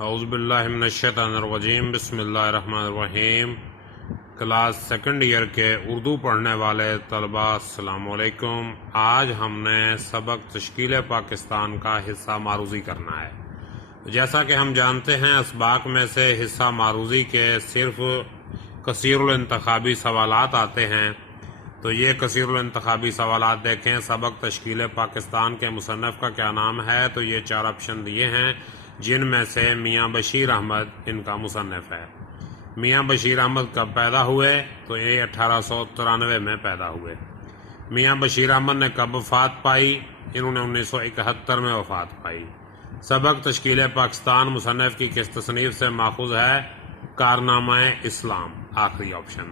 اعوذ باللہ من الشیطان الرجیم، بسم اللہ الرحمن الرحیم۔ کلاس سیکنڈ ایئر کے اردو پڑھنے والے طلباء السلام علیکم۔ آج ہم نے سبق تشکیل پاکستان کا حصہ معروضی کرنا ہے۔ جیسا کہ ہم جانتے ہیں اسباق میں سے حصہ معروضی کے صرف کثیر الانتخابی سوالات آتے ہیں، تو یہ کثیر الانتخابی سوالات دیکھیں۔ سبق تشکیل پاکستان کے مصنف کا کیا نام ہے؟ تو یہ 4 آپشن دیے ہیں، جن میں سے میاں بشیر احمد ان کا مصنف ہے۔ میاں بشیر احمد کب پیدا ہوئے؟ تو یہ 1893 میں پیدا ہوئے۔ میاں بشیر احمد نے کب وفات پائی؟ انہوں نے 1971 میں وفات پائی۔ سبق تشکیل پاکستان مصنف کی کس تصنیف سے ماخوذ ہے؟ کارنامہ اسلام، آخری آپشن۔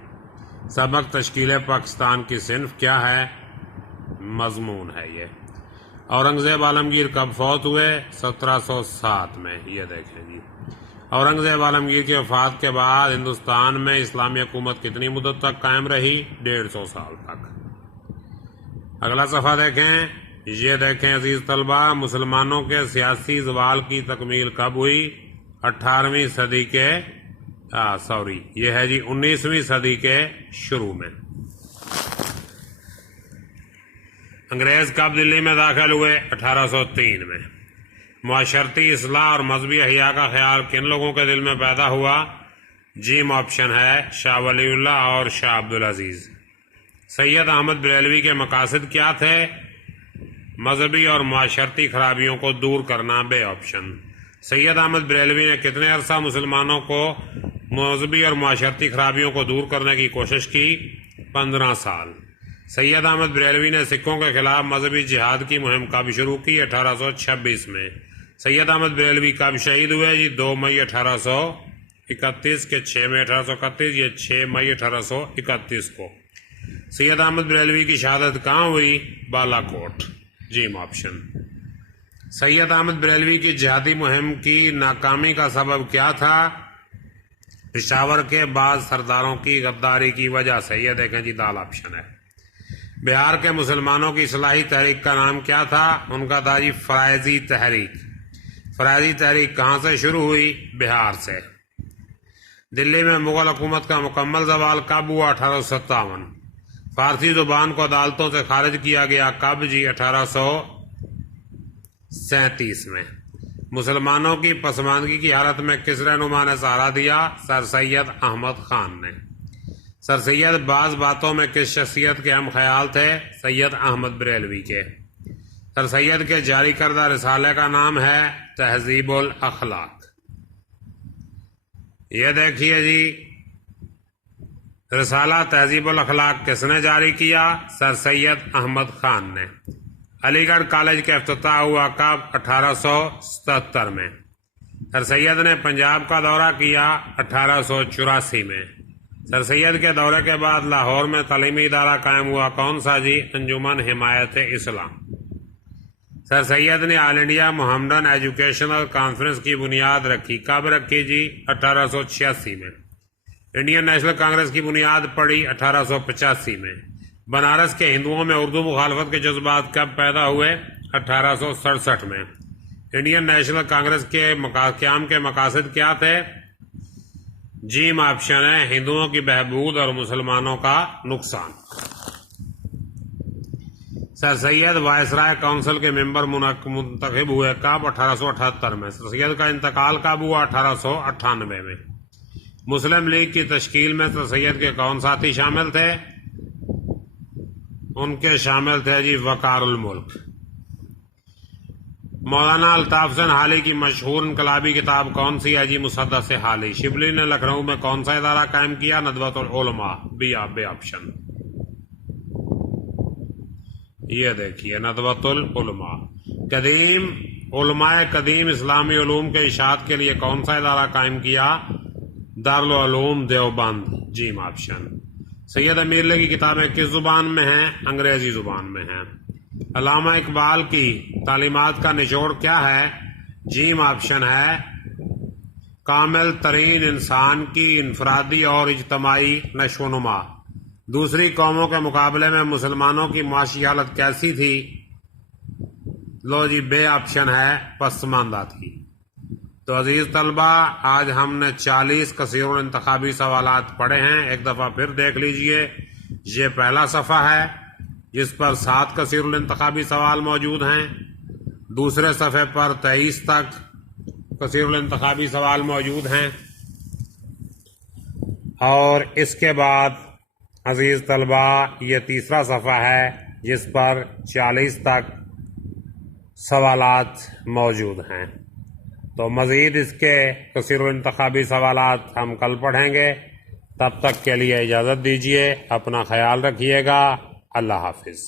سبق تشکیل پاکستان کی صنف کیا ہے؟ مضمون ہے یہ۔ اورنگزیب عالمگیر کب فوت ہوئے؟ 1707 میں۔ یہ دیکھیں جی، اورنگزیب عالمگیر کی وفات کے بعد ہندوستان میں اسلامی حکومت کتنی مدت تک قائم رہی؟ 150 سال تک۔ اگلا صفحہ دیکھیں۔ یہ دیکھیں عزیز طلبہ، مسلمانوں کے سیاسی زوال کی تکمیل کب ہوئی؟ 18ویں صدی کے یہ ہے جی 19ویں صدی کے شروع میں۔ انگریز کب دلی میں داخل ہوئے؟ 1803 میں۔ معاشرتی اصلاح اور مذہبی احیاء کا خیال کن لوگوں کے دل میں پیدا ہوا؟ جیم آپشن ہے شاہ ولی اللہ اور شاہ عبدالعزیز۔ سید احمد بریلوی کے مقاصد کیا تھے؟ مذہبی اور معاشرتی خرابیوں کو دور کرنا، بے آپشن۔ سید احمد بریلوی نے کتنے عرصہ مسلمانوں کو مذہبی اور معاشرتی خرابیوں کو دور کرنے کی کوشش کی؟ 15 سال۔ سید احمد بریلوی نے سکھوں کے خلاف مذہبی جہاد کی مہم کب شروع کی؟ 1826 میں۔ سید احمد بریلوی کب شہید ہوئے؟ جی 2 مئی 1831 کے 6 مئی 1831، یہ 6 مئی 1831 کو۔ سید احمد بریلوی کی شہادت کہاں ہوئی؟ بالا کوٹ، جیم آپشن۔ سید احمد بریلوی کی جہادی مہم کی ناکامی کا سبب کیا تھا؟ پشاور کے بعض سرداروں کی غداری کی وجہ سے۔ یہ دیکھیں جی دال آپشن ہے۔ بہار کے مسلمانوں کی اصلاحی تحریک کا نام کیا تھا؟ ان کا تھا جی فرائضی تحریک۔ فرائضی تحریک کہاں سے شروع ہوئی؟ بہار سے۔ دلی میں مغل حکومت کا مکمل زوال کب ہوا؟ 1857۔ فارسی زبان کو عدالتوں سے خارج کیا گیا کب؟ جی 1837 میں۔ مسلمانوں کی پسماندگی کی حالت میں کس رہنما نے سہارا دیا؟ سر سید احمد خان نے۔ سر سید بعض باتوں میں کس شخصیت کے اہم خیال تھے؟ سید احمد بریلوی کے۔ سر سید کے جاری کردہ رسالے کا نام ہے تہذیب الاخلاق۔ یہ دیکھیے جی، رسالہ تہذیب الاخلاق کس نے جاری کیا؟ سر سید احمد خان نے۔ علی گڑھ کالج کا افتتاح ہوا کب؟ 1877 میں۔ سر سید نے پنجاب کا دورہ کیا 1884 میں۔ سر سید کے دورے کے بعد لاہور میں تعلیمی ادارہ قائم ہوا، کون سا؟ جی انجمن حمایت اسلام۔ سر سید نے آل انڈیا محمدن ایجوکیشنل کانفرنس کی بنیاد رکھی، کب رکھی؟ جی 1886 میں۔ انڈین نیشنل کانگریس کی بنیاد پڑی 1885 میں۔ بنارس کے ہندوؤں میں اردو مخالفت کے جذبات کب پیدا ہوئے؟ 1867 میں۔ انڈین نیشنل کانگریس کے قیام کے مقاصد کیا تھے؟ جیم آپشن ہے ہندوؤں کی بہبود اور مسلمانوں کا نقصان۔ سر سید وائسرائے کونسل کے ممبر منتخب ہوئے کب؟ 1878 میں۔ سر سید کا انتقال کب ہوا؟ 1898 میں۔ مسلم لیگ کی تشکیل میں سر سید کے کون ساتھی شامل تھے؟ ان کے شامل تھے جی وقار الملک۔ مولانا الطاف حسین حالی کی مشہور انقلابی کتاب کون سی ہے؟ جی مسدس حالی۔ شبلی نے لکھنؤ میں کون سا ادارہ قائم کیا؟ ندوۃ العلماء، بے آپشن۔ یہ دیکھیے ندوۃ العلماء۔ قدیم علماء قدیم اسلامی علوم کے اشاعت کے لیے کون سا ادارہ قائم کیا؟ دارالعلوم دیوبند، جیم آپشن۔ سید امیر علیہ کی کتابیں کس زبان میں ہیں؟ انگریزی زبان میں ہیں۔ علامہ اقبال کی تعلیمات کا نچوڑ کیا ہے؟ جیم آپشن ہے کامل ترین انسان کی انفرادی اور اجتماعی نشو و نما۔ دوسری قوموں کے مقابلے میں مسلمانوں کی معاشی حالت کیسی تھی؟ لو جی بے آپشن ہے پسماندہ تھی۔ تو عزیز طلبہ، آج ہم نے 40 کثیر الانتخابی سوالات پڑھے ہیں. ایک دفعہ پھر دیکھ لیجئے. یہ پہلا صفحہ ہے جس پر 7 کثیر الانتخابی سوال موجود ہیں. دوسرے صفحے پر 23 تک کثیر الانتخابی سوال موجود ہیں. اور اس کے بعد عزیز طلبہ یہ تیسرا صفحہ ہے جس پر 40 تک سوالات موجود ہیں. تو مزید اس کے کثیر الانتخابی سوالات ہم کل پڑھیں گے. تب تک کے لیے اجازت دیجیے. اپنا خیال رکھیے گا. اللہ حافظ.